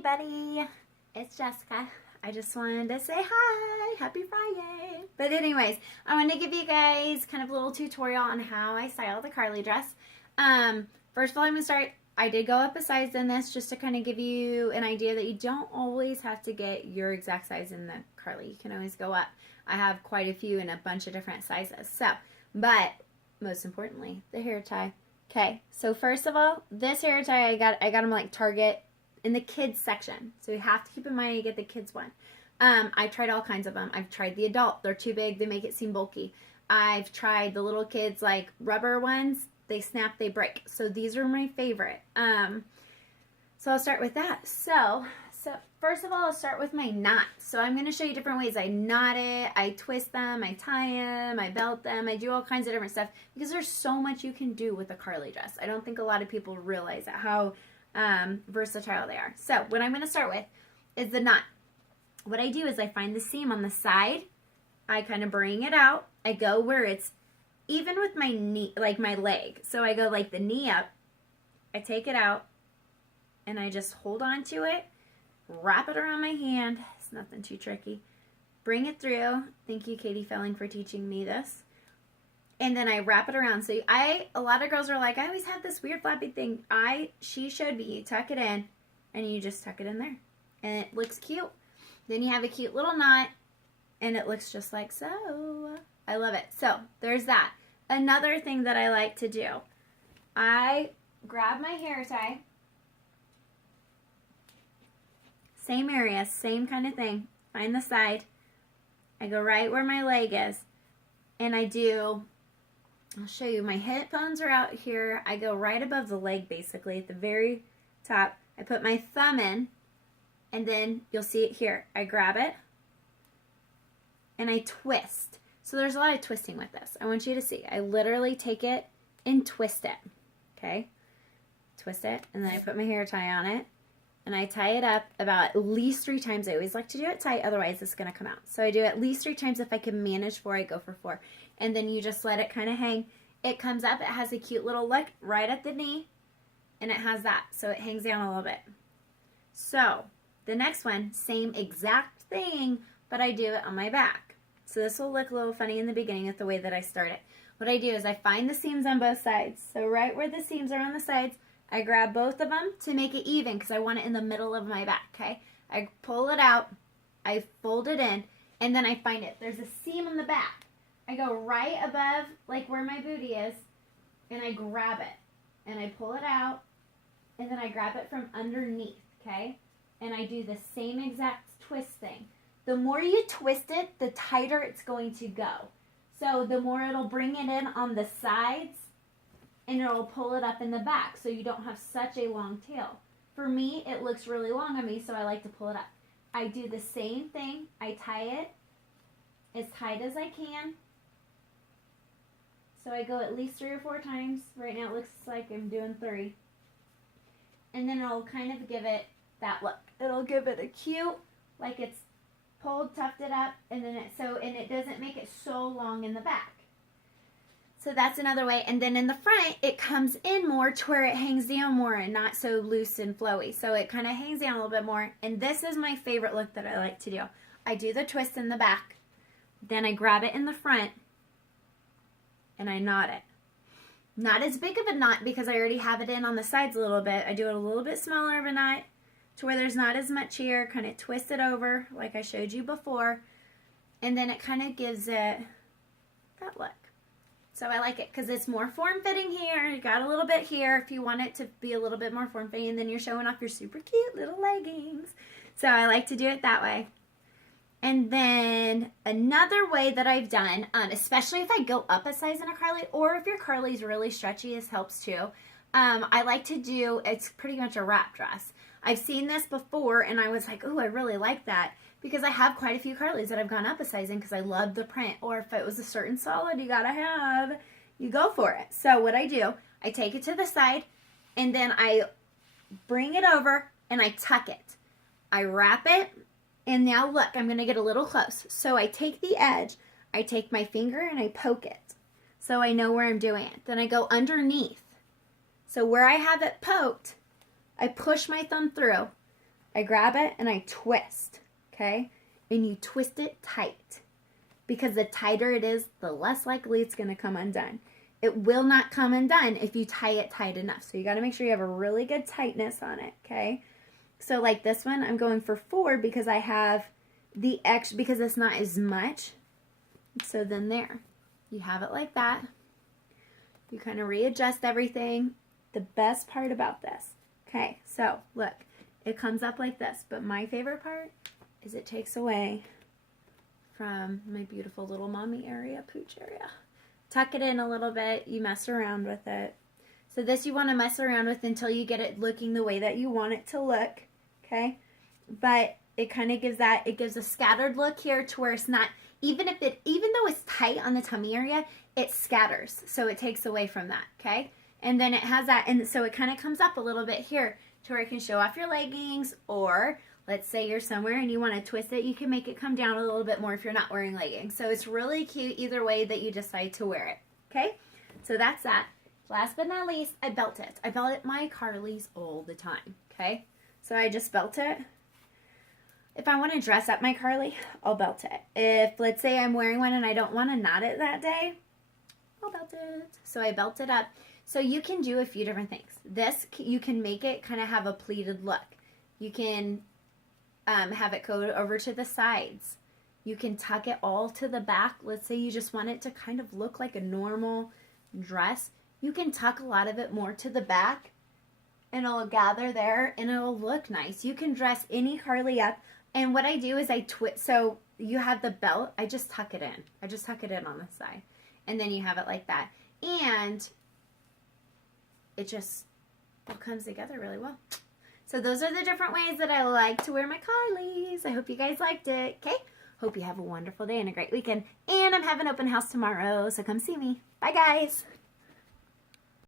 Hey buddy, it's Jessica. I just wanted to say hi, happy Friday. But anyways, I want to give you guys kind of a little tutorial on how I style the Carly dress. First of all, I'm going to start, I did go up a size in this just to kind of give you an idea that you don't always have to get your exact size in the Carly. You can always go up. I have quite a few in a bunch of different sizes. So, but most importantly, the hair tie. Okay, so first of all, this hair tie I got them like Target in the kids section. So you have to keep in mind you get the kids one. I've tried all kinds of them. I've tried the adult. They're too big. They make it seem bulky. I've tried the little kids like rubber ones. They snap, they break. So these are my favorite. So I'll start with that. So first of all, I'll start with my knot. So I'm going to show you different ways I knot it, I twist them, I tie them, I belt them, I do all kinds of different stuff because there's so much you can do with a Carly dress. I don't think a lot of people realize that, how versatile they are. So what I'm going to start with is the knot. What I do is I find the seam on the side, I kind of bring it out, I go where it's even with my knee, like my leg. So I go like the knee up, I take it out, and I just hold on to it, wrap it around my hand. It's nothing too tricky. Bring it through. Thank you, Katie Felling, for teaching me this. And then I wrap it around. So a lot of girls are like, I always have this weird flappy thing. She showed me, you tuck it in, and you just tuck it in there. And it looks cute. Then you have a cute little knot, and it looks just like so. I love it. So there's that. Another thing that I like to do, I grab my hair tie, same area, same kind of thing, find the side, I go right where my leg is, and I'll show you, my hip bones are out here, I go right above the leg basically, at the very top, I put my thumb in, and then you'll see it here, I grab it, and I twist. So there's a lot of twisting with this. I want you to see, I literally take it and twist it, okay? Twist it, and then I put my hair tie on it, and I tie it up about at least 3 times. I always like to do it tight, otherwise it's going to come out. So I do it at least 3 times. If I can manage 4, I go for 4. And then you just let it kind of hang. It comes up, it has a cute little look right at the knee, and it has that. So it hangs down a little bit. So the next one, same exact thing, but I do it on my back. So this will look a little funny in the beginning with the way that I start it. What I do is I find the seams on both sides. So right where the seams are on the sides, I grab both of them to make it even because I want it in the middle of my back, okay? I pull it out, I fold it in, and then I find it. There's a seam on the back. I go right above, like where my booty is, and I grab it. And I pull it out, and then I grab it from underneath, okay? And I do the same exact twist thing. The more you twist it, the tighter it's going to go. So the more it'll bring it in on the sides, and it'll pull it up in the back so you don't have such a long tail. For me, it looks really long on me, so I like to pull it up. I do the same thing. I tie it as tight as I can. So I go at least 3 or 4 times. Right now it looks like I'm doing 3. And then it'll kind of give it that look. It'll give it a cute, like it's pulled, tufted up, and then it doesn't make it so long in the back. So that's another way. And then in the front, it comes in more to where it hangs down more and not so loose and flowy. So it kind of hangs down a little bit more. And this is my favorite look that I like to do. I do the twist in the back. Then I grab it in the front and I knot it. Not as big of a knot because I already have it in on the sides a little bit. I do it a little bit smaller of a knot to where there's not as much here. Kind of twist it over like I showed you before. And then it kind of gives it that look. So I like it because it's more form-fitting here. You got a little bit here if you want it to be a little bit more form-fitting, and then you're showing off your super cute little leggings. So I like to do it that way. And then another way that I've done, especially if I go up a size in a Carly, or if your Carly's really stretchy, this helps too. I like to do, it's pretty much a wrap dress. I've seen this before, and I was like, ooh, I really like that. Because I have quite a few Carlys that I've gone up a size in because I love the print. Or if it was a certain solid you gotta have, you go for it. So what I do, I take it to the side, and then I bring it over, and I tuck it. I wrap it, and now look, I'm gonna get a little close. So I take the edge, I take my finger, and I poke it. So I know where I'm doing it. Then I go underneath. So where I have it poked, I push my thumb through. I grab it and I twist, okay? And you twist it tight, because the tighter it is, the less likely it's going to come undone. It will not come undone if you tie it tight enough. So you got to make sure you have a really good tightness on it, okay? So like this one, I'm going for 4 because I have the extra, because it's not as much. So then there, you have it like that. You kind of readjust everything. The best part about this, okay, so look, it comes up like this, but my favorite part is it takes away from my beautiful little mommy area, pooch area. Tuck it in a little bit, you mess around with it. So this you want to mess around with until you get it looking the way that you want it to look, okay? But it kind of gives that, it gives a scattered look here to where it's not, even though it's tight on the tummy area, it scatters. So it takes away from that, okay? And then it has that, and so it kind of comes up a little bit here to where it can show off your leggings, or let's say you're somewhere and you want to twist it, you can make it come down a little bit more if you're not wearing leggings. So it's really cute either way that you decide to wear it, okay? So that's that. Last but not least, I belt it. I belt my Carlys all the time, okay? So I just belt it. If I want to dress up my Carly, I'll belt it. If, let's say I'm wearing one and I don't want to knot it that day, I'll belt it. So I belt it up. So you can do a few different things. This, you can make it kind of have a pleated look. You can have it go over to the sides. You can tuck it all to the back. Let's say you just want it to kind of look like a normal dress. You can tuck a lot of it more to the back, and it'll gather there and it'll look nice. You can dress any Carly up. And what I do is I twist. So you have the belt. I just tuck it in. I just tuck it in on the side. And then you have it like that. And it just all comes together really well. So those are the different ways that I like to wear my Carlys. I hope you guys liked it. Okay? Hope you have a wonderful day and a great weekend. And I'm having open house tomorrow, so come see me. Bye, guys.